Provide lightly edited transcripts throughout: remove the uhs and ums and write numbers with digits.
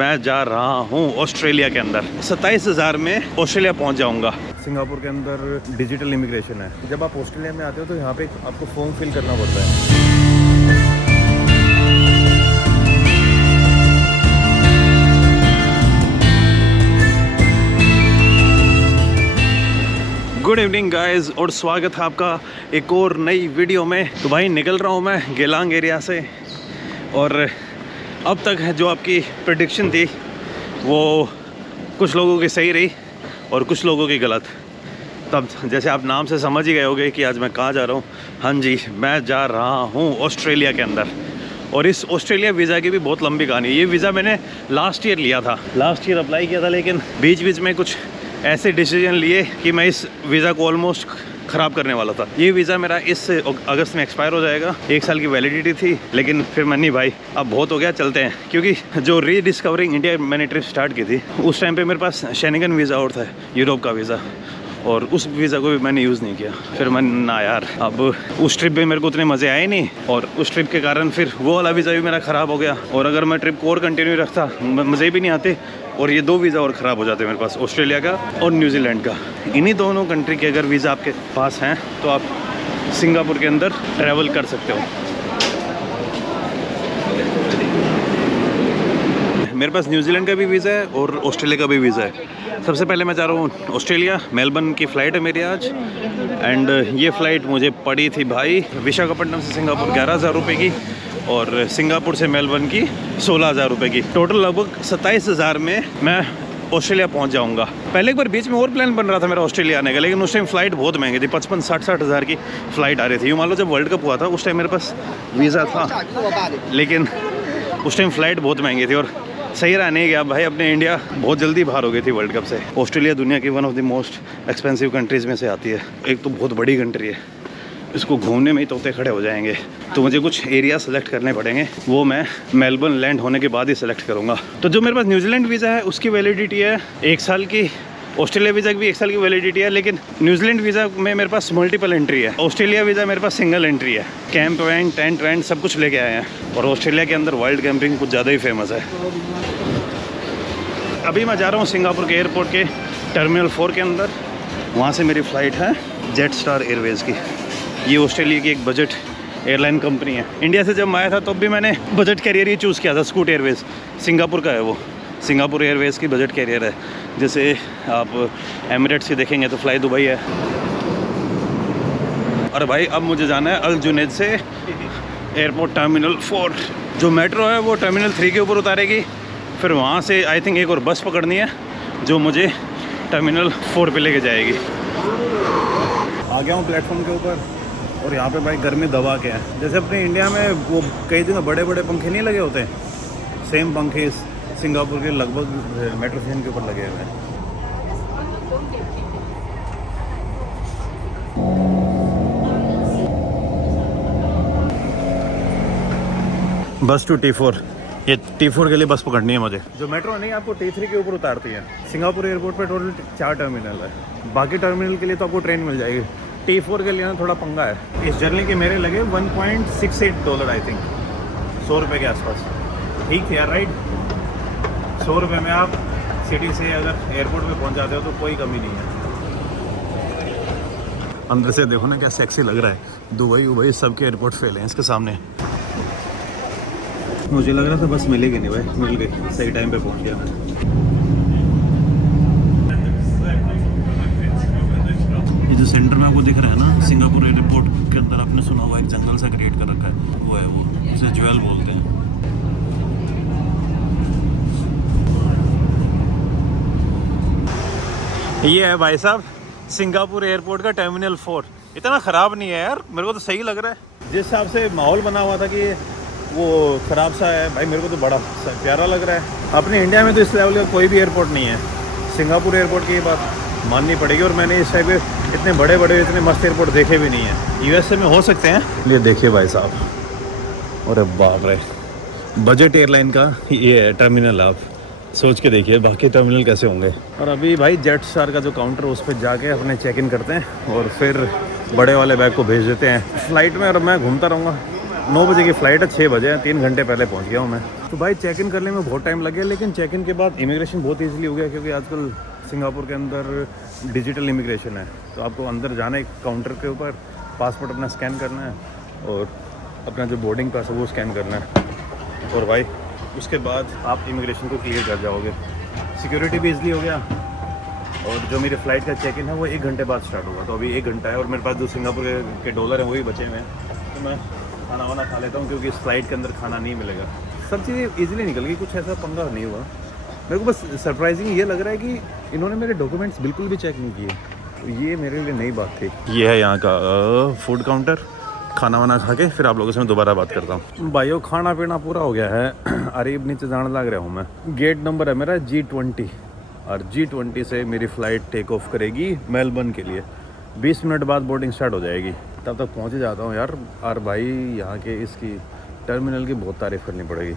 मैं जा रहा हूँ ऑस्ट्रेलिया के अंदर। 27,000 में ऑस्ट्रेलिया पहुँच जाऊँगा। सिंगापुर के अंदर डिजिटल इमिग्रेशन है। जब आप ऑस्ट्रेलिया में आते हो तो यहाँ पे आपको फॉर्म फिल करना पड़ता है। गुड इवनिंग गाइस और स्वागत है आपका एक और नई वीडियो में। तो भाई निकल रहा हूँ मैं गेलांग एरिया से, और अब तक जो आपकी प्रेडिक्शन थी वो कुछ लोगों की सही रही और कुछ लोगों की गलत। तब जैसे आप नाम से समझ ही गए होंगे कि आज मैं कहाँ जा रहा हूँ। हाँ जी, मैं जा रहा हूँ ऑस्ट्रेलिया के अंदर। और इस ऑस्ट्रेलिया वीज़ा की भी बहुत लंबी कहानी है। ये वीज़ा मैंने लास्ट ईयर लिया था, लास्ट ईयर अप्लाई किया था, लेकिन बीच बीच में कुछ ऐसे डिसीजन लिए कि मैं इस वीज़ा को ऑलमोस्ट ख़राब करने वाला था। ये वीज़ा मेरा इस अगस्त में एक्सपायर हो जाएगा। 1 साल की वैलिडिटी थी, लेकिन फिर नहीं भाई अब बहुत हो गया, चलते हैं। क्योंकि जो रीडिस्कवरिंग इंडिया मैंने ट्रिप स्टार्ट की थी उस टाइम पे मेरे पास शेंगन वीज़ा और था, यूरोप का वीज़ा, और उस वीज़ा को भी मैंने यूज़ नहीं किया। फिर मैं ना यार, अब उस ट्रिप में मेरे को उतने मज़े आए नहीं, और उस ट्रिप के कारण फिर वो वाला वीज़ा भी मेरा ख़राब हो गया। और अगर मैं ट्रिप को और कंटिन्यू रखता मज़े भी नहीं आते, और ये 2 वीज़ा और ख़राब हो जाते मेरे पास, ऑस्ट्रेलिया का और न्यूजीलैंड का। इन्हीं दोनों कंट्री के अगर वीज़ा आपके पास हैं तो आप सिंगापुर के अंदर ट्रैवल कर सकते हो। मेरे पास न्यूजीलैंड का भी वीज़ा है और ऑस्ट्रेलिया का भी वीज़ा है। सबसे पहले मैं जा रहा हूँ ऑस्ट्रेलिया। मेलबर्न की फ़्लाइट है मेरी आज, एंड ये फ़्लाइट मुझे पड़ी थी भाई विशाखापट्टनम से सिंगापुर 11,000 रुपये की, और सिंगापुर से मेलबर्न की 16,000 रुपये की। टोटल लगभग 27,000 में मैं ऑस्ट्रेलिया पहुंच जाऊंगा। पहले एक बार बीच में और प्लान बन रहा था मेरा ऑस्ट्रेलिया आने का, लेकिन उस टाइम फ़्लाइट बहुत महंगी थी, 55-60 हज़ार की फ़्लाइट आ रही थी। यूँ मान लो जब वर्ल्ड कप हुआ था उस टाइम मेरे पास वीज़ा था, लेकिन उस टाइम फ़्लाइट बहुत महंगी थी, और सही रहा नहीं गया भाई। अपने इंडिया बहुत जल्दी बाहर हो गई थी वर्ल्ड कप से। ऑस्ट्रेलिया दुनिया की one of the most expensive countries में से आती है। एक तो बहुत बड़ी कंट्री है, इसको घूमने में ही तोते खड़े हो जाएंगे। तो मुझे कुछ एरिया सेलेक्ट करने पड़ेंगे, वो मैं मेलबर्न लैंड होने के बाद ही सेलेक्ट करूँगा। तो जो मेरे पास न्यूजीलैंड वीज़ा है उसकी वैलिडिटी है 1 साल की, ऑस्ट्रेलिया वीज़ा की भी 1 साल की वैलिडिटी है, लेकिन न्यूजीलैंड वीज़ा में मेरे पास मल्टीपल एंट्री है। ऑस्ट्रेलिया वीज़ा मेरे पास सिंगल एंट्री है। कैंप वैन, टेंट वैन सब कुछ लेके आए हैं, और ऑस्ट्रेलिया के अंदर वाइल्ड कैंपिंग कुछ ज़्यादा ही फेमस है। अभी मैं जा रहा हूँ सिंगापुर के एयरपोर्ट के टर्मिनल 4 के अंदर। वहाँ से मेरी फ़्लाइट है जेट स्टार एयरवेज़ की। ये ऑस्ट्रेलिया की एक बजट एयरलाइन कंपनी है। इंडिया से जब मैं आया था तब भी मैंने बजट कैरियर ही चूज़ किया था, स्कूट एयरवेज़। सिंगापुर का है वो, सिंगापुर एयरवेज़ की बजट कैरियर है। जैसे आप एमिरेट्स की देखेंगे तो फ्लाई दुबई है। और भाई अब मुझे जाना है अल जुनैद से एयरपोर्ट टर्मिनल 4। जो मेट्रो है वो टर्मिनल 3 के ऊपर उतारेगी, फिर वहाँ से आई थिंक एक और बस पकड़नी है जो मुझे टर्मिनल 4 पे लेके जाएगी। आ गया हूँ प्लेटफॉर्म के ऊपर, और यहाँ पे भाई गर्मी दबा के है। जैसे अपने इंडिया में वो कई जगह बड़े बड़े पंखे नहीं लगे होते, सेम पंखे सिंगापुर के लगभग मेट्रो स्टेशन के ऊपर लगे हुए हैं। बस टू T4। ये T4 के लिए बस पकड़नी है मुझे। जो मेट्रो नहीं आपको T3 के ऊपर उतारती है। सिंगापुर एयरपोर्ट पे टोटल 4 टर्मिनल है, बाकी टर्मिनल के लिए तो आपको ट्रेन मिल जाएगी। T4 के लिए ना थोड़ा पंगा है। इस जर्नी के मेरे लगे $1.68 आई थिंक, 100 रुपये के आसपास। ठीक है यार, राइट। 100 रुपये में आप सिटी से अगर एयरपोर्ट पे पहुंच जाते हो तो कोई कमी नहीं है। अंदर से देखो ना क्या सेक्सी लग रहा है। दुबई सबके एयरपोर्ट फेल हैं इसके सामने। मुझे लग रहा था बस मिलेगी नहीं भाई, मिल गई। सही टाइम पे पहुंच गया मैं। ये जो सेंटर में आपको दिख रहा है ना सिंगापुर एयरपोर्ट के अंदर, आपने सुना हुआ एक जंगल सा क्रिएट कर रखा है, वो है वो, उसे ज्वेल बोलते हैं। ये है भाई साहब सिंगापुर एयरपोर्ट का टर्मिनल 4। इतना ख़राब नहीं है यार, मेरे को तो सही लग रहा है। जिस हिसाब से माहौल बना हुआ था कि वो ख़राब सा है भाई, मेरे को तो बड़ा प्यारा लग रहा है। अपने इंडिया में तो इस लेवल का कोई भी एयरपोर्ट नहीं है। सिंगापुर एयरपोर्ट की बात माननी पड़ेगी, और मैंने इस टाइप के इतने बड़े इतने मस्त एयरपोर्ट देखे भी नहीं है। यूएसए में हो सकते हैं। ये देखिए भाई साहब, अरे बाप रे, बजट एयरलाइन का ये है टर्मिनल। आप सोच के देखिए बाकी टर्मिनल कैसे होंगे। और अभी भाई जेट स्टार का जो काउंटर उस पर जाके अपने चेक इन करते हैं, और फिर बड़े वाले बैग को भेज देते हैं फ़्लाइट में। और मैं घूमता रहूँगा, 9 बजे की फ़्लाइट है, 6 बजे है, 3 घंटे पहले पहुंच गया हूं मैं। तो भाई चेक इन करने में बहुत टाइम लग गया, लेकिन चेक इन के बाद इमिग्रेशन बहुत ईजिली हो गया, क्योंकि आजकल सिंगापुर के अंदर डिजिटल इमिग्रेशन है। तो आपको अंदर जाना है काउंटर के ऊपर, पासपोर्ट अपना स्कैन करना है और अपना जो बोर्डिंग पास है वो स्कैन करना है, और भाई उसके बाद आप इमिग्रेशन को क्लियर कर जाओगे। सिक्योरिटी भी ईजिली हो गया, और जो मेरी फ़्लाइट का चेक इन है वो 1 घंटे बाद स्टार्ट होगा। तो अभी 1 घंटा है और मेरे पास जो सिंगापुर के डॉलर हैं वही बचे हुए हैं, तो मैं खाना वाना खा लेता हूँ, क्योंकि इस फ्लाइट के अंदर खाना नहीं मिलेगा। सब चीज़ें ईजिली निकल गई, कुछ ऐसा पंगा नहीं हुआ। मेरे को बस सरप्राइजिंग ये लग रहा है कि इन्होंने मेरे डॉक्यूमेंट्स बिल्कुल भी चेक नहीं किए, तो ये मेरे लिए नई बात थी। ये है यहाँ का फूड काउंटर, खाना वाना खा के फिर आप लोगों से मैं दोबारा बात करता हूँ। भाइयों खाना पीना पूरा हो गया है, अरीब नीचे जाने लग रहा हूँ मैं। गेट नंबर है मेरा G20, और G20 से मेरी फ़्लाइट टेक ऑफ करेगी मेलबर्न के लिए। 20 मिनट बाद बोर्डिंग स्टार्ट हो जाएगी, तब तक पहुँच ही जाता हूँ यार। और भाई यहाँ के इसकी टर्मिनल की बहुत तारीफ़ करनी पड़ेगी,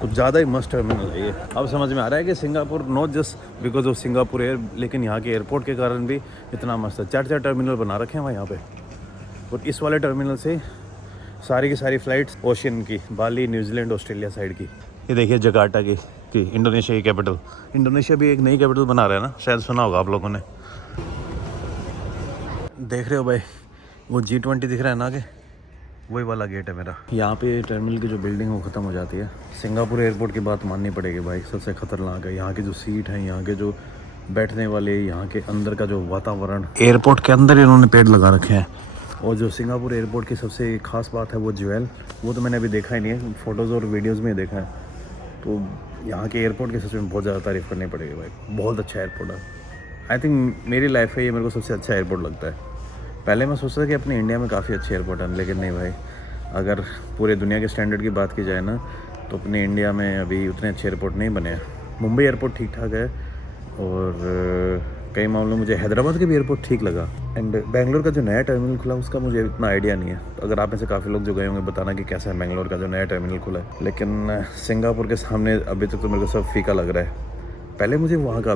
कुछ ज़्यादा ही मस्त टर्मिनल है ये। अब समझ में आ रहा है कि Singapore not just because of Singapore air, लेकिन यहाँ के एयरपोर्ट के कारण भी इतना मस्त है। 4 टर्मिनल बना रखे हैं वहाँ यहाँ पे, और इस वाले टर्मिनल से सारी की सारी फ़्लाइट्स ओशियन की, बाली, न्यूजीलैंड, ऑस्ट्रेलिया साइड की। ये देखिए जकार्ता की इंडोनेशिया की कैपिटल। इंडोनेशिया भी एक नई कैपिटल बना रहा है ना, शायद सुना होगा आप लोगों ने। देख रहे हो भाई वो G20 दिख रहा है ना आगे, वही वाला गेट है मेरा। यहाँ पे टर्मिनल की जो बिल्डिंग वो ख़त्म हो जाती है। सिंगापुर एयरपोर्ट की बात माननी पड़ेगी भाई, सबसे ख़तरनाक है। यहाँ की जो सीट है, यहाँ के जो बैठने वाले, यहाँ के अंदर का जो वातावरण, एयरपोर्ट के अंदर इन्होंने पेड़ लगा रखे हैं। और जो सिंगापुर एयरपोर्ट की सबसे ख़ास बात है वो ज्वेल, वो तो मैंने अभी देखा ही नहीं है, फ़ोटोज़ और वीडियोज़ में देखा है। तो यहाँ के एयरपोर्ट के सच में बहुत ज़्यादा तारीफ़ करनी पड़ेगी भाई, बहुत अच्छा एयरपोर्ट है। आई थिंक मेरी लाइफ में ये मेरे को सबसे अच्छा एयरपोर्ट लगता है। पहले मैं सोचता था कि अपने इंडिया में काफ़ी अच्छे एयरपोर्ट हैं, लेकिन नहीं भाई, अगर पूरे दुनिया के स्टैंडर्ड की बात की जाए ना, तो अपने इंडिया में अभी उतने अच्छे एयरपोर्ट नहीं बने हैं। मुंबई एयरपोर्ट ठीक ठाक है, और कई मामलों में मुझे हैदराबाद के भी एयरपोर्ट ठीक लगा। एंड बेंगलोर का जो नया टर्मिनल खुला उसका मुझे इतना आइडिया नहीं है। तो अगर आप में से काफ़ी लोग जो गए होंगे बताना कि कैसा है बेंगलोर का जो नया टर्मिनल खुला है। लेकिन सिंगापुर के सामने अभी तक तो मेरे को सब फीका लग रहा है। पहले मुझे वहाँ का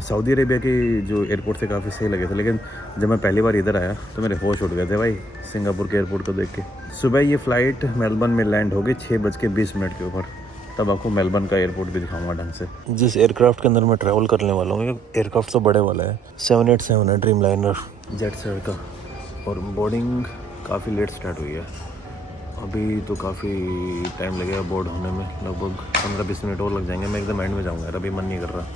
सऊदी अरेबिया के जो एयरपोर्ट थे काफ़ी सही लगे थे, लेकिन जब मैं पहली बार इधर आया तो मेरे होश उड़ गए थे भाई सिंगापुर के एयरपोर्ट को देख के। सुबह ये फ़्लाइट मेलबर्न में लैंड होगी 6:20 के ऊपर, तब आपको मेलबर्न का एयरपोर्ट भी दिखाऊंगा ढंग से। जिस एयरक्राफ्ट के अंदर मैं ट्रैवल करने वाला हूँ, एयरक्राफ्ट तो बड़े वाला है, 787 है, ड्रीमलाइनर जेट सर का। और बोर्डिंग काफ़ी लेट स्टार्ट हुई है, अभी तो काफ़ी टाइम लगेगा बोर्ड होने में, लगभग 15-20 मिनट और लग जाएंगे। मैं एकदम एंड में जाऊँगा यार, अभी मन नहीं कर रहा।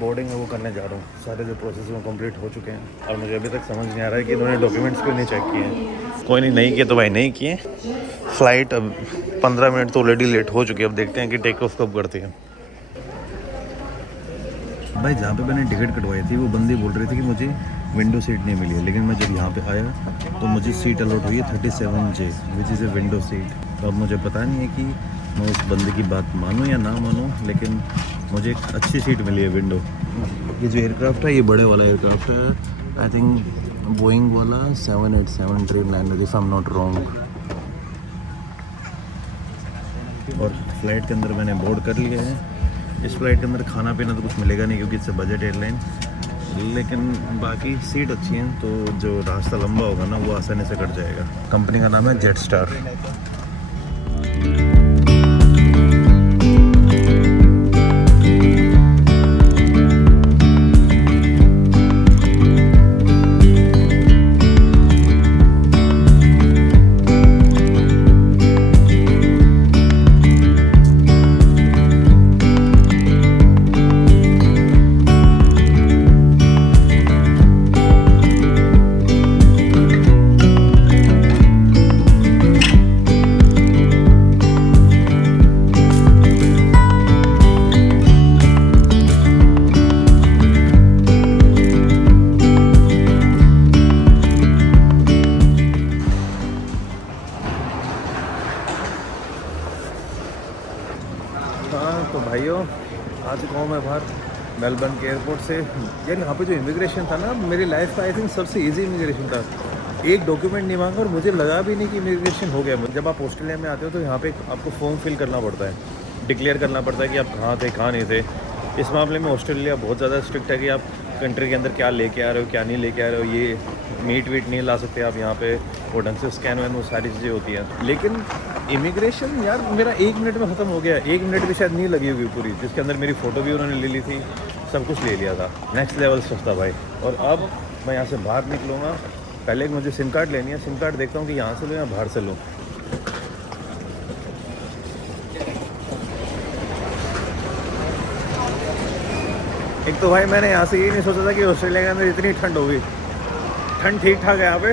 बोर्डिंग है वो करने जा रहा हूँ, सारे जो प्रोसेस वो कंप्लीट हो चुके हैं, और मुझे अभी तक समझ नहीं आ रहा है कि इन्होंने डॉक्यूमेंट्स क्यों नहीं चेक किए हैं। कोई नहीं किए तो भाई नहीं किए। फ़्लाइट अब 15 मिनट तो ऑलरेडी लेट हो चुकी है, अब देखते हैं कि टेक ऑफ कब करती है। भाई जहाँ पे मैंने टिकट कटवाई थी वो बंदी बोल रही थी कि मुझे विंडो सीट नहीं मिली है, लेकिन मैं जब यहाँ पे आया तो मुझे सीट अलॉट हुई है 37J, which is a window seat. तो अब मुझे पता नहीं है कि मैं उस बंदे की बात मानूँ या ना मानूँ, लेकिन मुझे एक अच्छी सीट मिली है विंडो। ये जो एयरक्राफ्ट है ये बड़े वाला एयरक्राफ्ट है, आई थिंक बोइंग वाला 787 Dreamliner, if I am not wrong. और फ्लाइट के अंदर मैंने बोर्ड कर लिया है। इस फ्लाइट के अंदर खाना पीना तो कुछ मिलेगा नहीं, क्योंकि इससे बजट एयरलाइन, लेकिन बाकी सीट अच्छी हैं, तो जो रास्ता लंबा होगा ना वो आसानी से कट जाएगा। कंपनी का नाम है जेट स्टार। तो भाइयों आ चुका हूँ मैं बाहर मेलबर्न के एयरपोर्ट से। यार यहाँ पे जो इमिग्रेशन था ना, मेरी लाइफ का आई थिंक सबसे इजी इमिग्रेशन था। एक डॉक्यूमेंट नहीं मांगा और मुझे लगा भी नहीं कि इमिग्रेशन हो गया। जब आप ऑस्ट्रेलिया में आते हो तो यहाँ पे आपको फॉर्म फिल करना पड़ता है, डिक्लेयर करना पड़ता है कि आप कहाँ थे कहाँ नहीं थे। इस मामले में ऑस्ट्रेलिया बहुत ज़्यादा स्ट्रिक्ट है कि आप कंट्री के अंदर क्या लेके आ रहे हो क्या नहीं लेके आ रहे हो, ये मीट वीट नहीं ला सकते आप यहाँ पे, वो ढंग से स्कैन वैन वो सारी चीज़ें होती हैं। लेकिन इमिग्रेशन यार मेरा 1 मिनट में ख़त्म हो गया, 1 मिनट भी शायद नहीं लगी होगी पूरी, जिसके अंदर मेरी फ़ोटो भी उन्होंने ले ली थी, सब कुछ ले लिया था। नेक्स्ट लेवल स्टफ था भाई। और अब मैं यहाँ से बाहर निकलूँगा, पहले एक मुझे सिम कार्ड लेनी है, सिम कार्ड देखता हूँ कि यहाँ से लूँ या बाहर से लूँ। एक तो भाई मैंने यहाँ से ये नहीं सोचा था कि ऑस्ट्रेलिया के अंदर इतनी ठंड होगी। ठंड ठीक ठाक है यहाँ पे।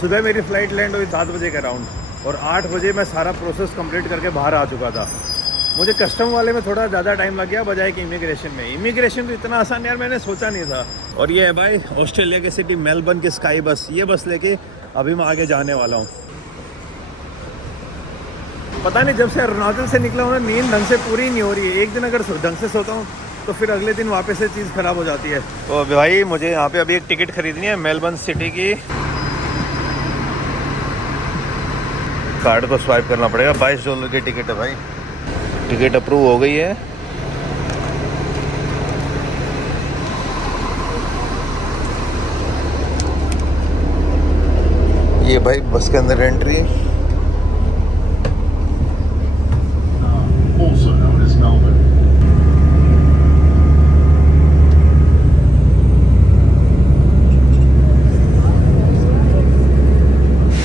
सुबह मेरी फ़्लाइट लैंड हुई 7 बजे के अराउंड, और 8 बजे मैं सारा प्रोसेस कंप्लीट करके बाहर आ चुका था। मुझे कस्टम वाले में थोड़ा ज़्यादा टाइम लग गया बजाय कि इमिग्रेशन में। इमिग्रेशन तो इतना आसान यार मैंने सोचा नहीं था। और ये है भाई ऑस्ट्रेलिया की सिटी मेलबर्न की स्काई बस। ये बस लेके अभी मैं आगे जाने वाला हूँ। पता नहीं जब से अरुणाचल से निकला हूँ ना, नींद ढंग से पूरी नहीं हो रही है। एक दिन अगर ढंग से सोता हूँ तो फिर अगले दिन वापस से चीज़ ख़राब हो जाती है। तो भाई मुझे यहाँ पे अभी एक टिकट खरीदनी है मेलबर्न सिटी की। कार्ड को स्वाइप करना पड़ेगा। $22 की टिकट है भाई। टिकट अप्रूव हो गई है। ये भाई बस के अंदर एंट्री।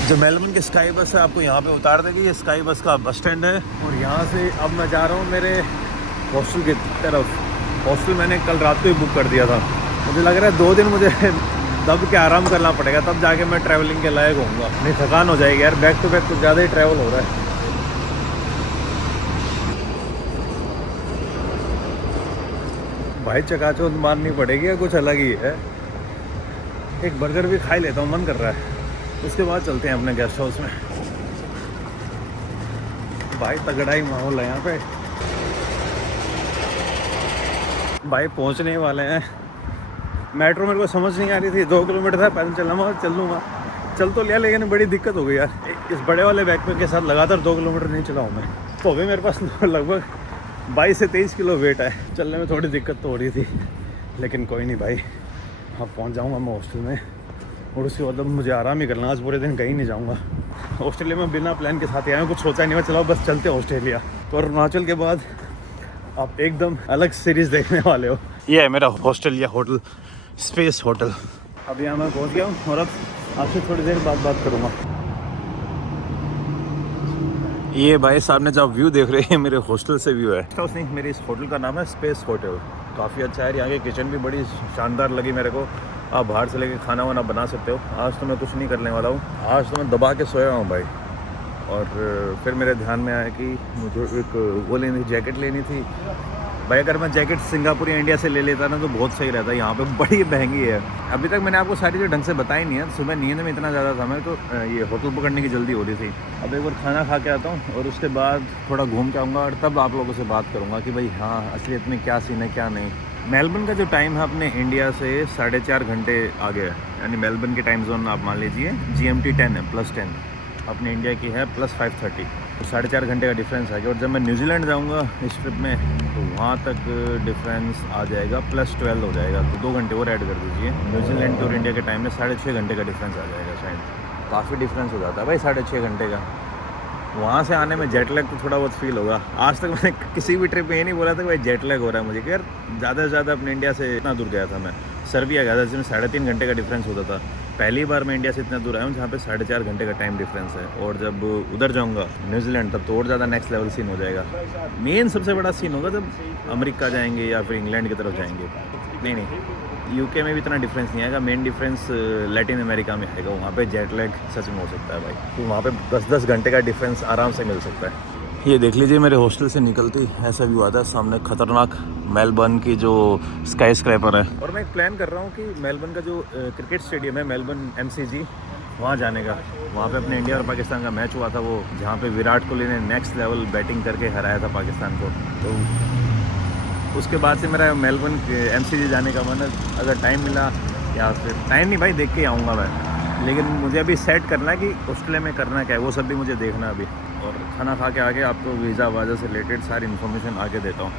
जो मेलबर्न की स्काई बस है आपको यहाँ पे उतार देगी। ये स्काई बस का बस स्टैंड है और यहाँ से अब मैं जा रहा हूँ मेरे हॉस्टल की तरफ। हॉस्टल मैंने कल रात को ही बुक कर दिया था। मुझे लग रहा है 2 दिन मुझे दब के आराम करना पड़ेगा, तब जाके मैं ट्रैवलिंग के लायक होऊंगा। नहीं थकान हो जाएगी यार, बैक टू बैक कुछ ज़्यादा ही ट्रैवल हो रहा है। भाई चकाचौंध मारनी पड़ेगी या कुछ अलग ही है। एक बर्गर भी खा लेता हूँ, मन कर रहा है। उसके बाद चलते हैं अपने गेस्ट हाउस में। भाई तगड़ा ही माहौल है यहाँ पे। भाई पहुँचने वाले हैं। मेट्रो मेरे को समझ नहीं आ रही थी, 2 किलोमीटर था, पैदल चल लूँगा। चल तो लिया लेकिन बड़ी दिक्कत हो गई यार। इस बड़े वाले बैकपैक के साथ लगातार 2 किलोमीटर नहीं चला हूँ मैं। तो अभी मेरे पास लगभग 22 से 23 किलो वेट है। चलने में थोड़ी दिक्कत तो हो रही थी, लेकिन कोई नहीं भाई, अब पहुँच जाऊँगा मैं हॉस्टल में। और उसके बाद मुझे आराम ही करना, आज पूरे दिन कहीं नहीं जाऊँगा। ऑस्ट्रेलिया में बिना प्लान के साथ आया हूँ, कुछ सोचा नहीं मैं, चलो बस चलते हैं ऑस्ट्रेलिया। तो अरुणाचल के बाद आप एकदम अलग सीरीज़ देखने वाले हो। ये है मेरा ऑस्ट्रेलिया होटल, स्पेस होटल। अब यहाँ मैं पहुँच गया हूँ और अब आपसे थोड़ी देर बाद बात करूँगा। ये भाई साहब ने जो व्यू देख रहे हैं मेरे हॉस्टल से व्यू है। हाउस नहीं, मेरे इस होटल का नाम है स्पेस होटल। काफ़ी अच्छा है। यहाँ की किचन भी बड़ी शानदार लगी मेरे को। आप बाहर से लेके खाना वाना बना सकते हो। आज तो मैं कुछ नहीं करने वाला हूँ, आज तो मैं दबा के सोया हूँ भाई। और फिर मेरे ध्यान में आया कि मुझे एक वो लेनी, जैकेट लेनी थी भाई। अगर मैं जैकेट सिंगापुर या इंडिया से ले लेता ना तो बहुत सही रहता। यहाँ पे बड़ी महंगी है। अभी तक मैंने आपको सारी चीज़ ढंग से बताई नहीं है। सुबह नींद में इतना ज़्यादा था मैं, तो ये होटल पकड़ने की जल्दी हो रही थी। अब एक बार खाना खा के आता हूँ और उसके बाद थोड़ा घूम के आऊँगा और तब आप लोगों से बात करूँगा कि भाई हाँ असलियत में क्या सीन है क्या नहीं। मेलबर्न का जो टाइम है अपने इंडिया से 4.5 घंटे आगे है। यानी मेलबर्न की टाइम जोन आप मान लीजिए GMT 10 है, +10। अपने इंडिया की है +5:30, तो 4.5 घंटे का डिफरेंस आ गया। और जब मैं न्यूजीलैंड जाऊंगा इस ट्रिप में तो वहाँ तक डिफरेंस आ जाएगा, +12 हो जाएगा। तो 2 घंटे और ऐड कर दीजिए। न्यूजीलैंड और इंडिया के टाइम में 6.5 घंटे का डिफरेंस आ जाएगा शायद। काफ़ी डिफरेंस हो जाता है भाई 6.5 घंटे का। वहाँ से आने में जेट लैग तो थोड़ा बहुत फील होगा। आज तक मैंने किसी भी ट्रिप में ये नहीं बोला था कि भाई जेट लैग हो रहा है मुझे। यार ज़्यादा से ज़्यादा अपने इंडिया से इतना दूर गया था मैं, सर्बिया गया था जिसमें 3.5 घंटे का डिफरेंस होता था। पहली बार मैं इंडिया से इतना दूर आया हूँ जहाँ पे 4.5 घंटे का टाइम डिफरेंस है। और जब उधर जाऊँगा न्यूजीलैंड तब तो और ज़्यादा नेक्स्ट लेवल सीन हो जाएगा। मेन सबसे बड़ा सीन होगा जब अमेरिका जाएंगे या फिर इंग्लैंड की तरफ जाएंगे। नहीं यूके में भी इतना डिफरेंस नहीं आएगा। मेन डिफरेंस लैटिन अमेरिका में आएगा। वहाँ पे जेट लैग सच में हो सकता है भाई, तो वहाँ पे 10-10 घंटे का डिफरेंस आराम से मिल सकता है। ये देख लीजिए मेरे हॉस्टल से निकलती ऐसा व्यू आता है। सामने खतरनाक मेलबर्न की जो स्काई स्क्रैपर है। और मैं एक प्लान कर रहा हूँ कि मेलबर्न का जो क्रिकेट स्टेडियम है मेलबर्न MCG, वहाँ जाने का। वहाँ पे अपने इंडिया और पाकिस्तान का मैच हुआ था वो, जहाँ पे विराट कोहली ने नेक्स्ट लेवल बैटिंग करके हराया था पाकिस्तान को। तो उसके बाद से मेरा मेलबर्न MCG जाने का मन है। अगर टाइम मिला, या फिर टाइम नहीं भाई देख के आऊँगा मैं। लेकिन मुझे अभी सेट करना है कि ऑस्ट्रेलिया में करना क्या है, वो सब भी मुझे देखना है अभी। और खाना खा के आगे आपको वीज़ा वाजा से रिलेटेड सारी इन्फॉर्मेशन आगे देता हूँ।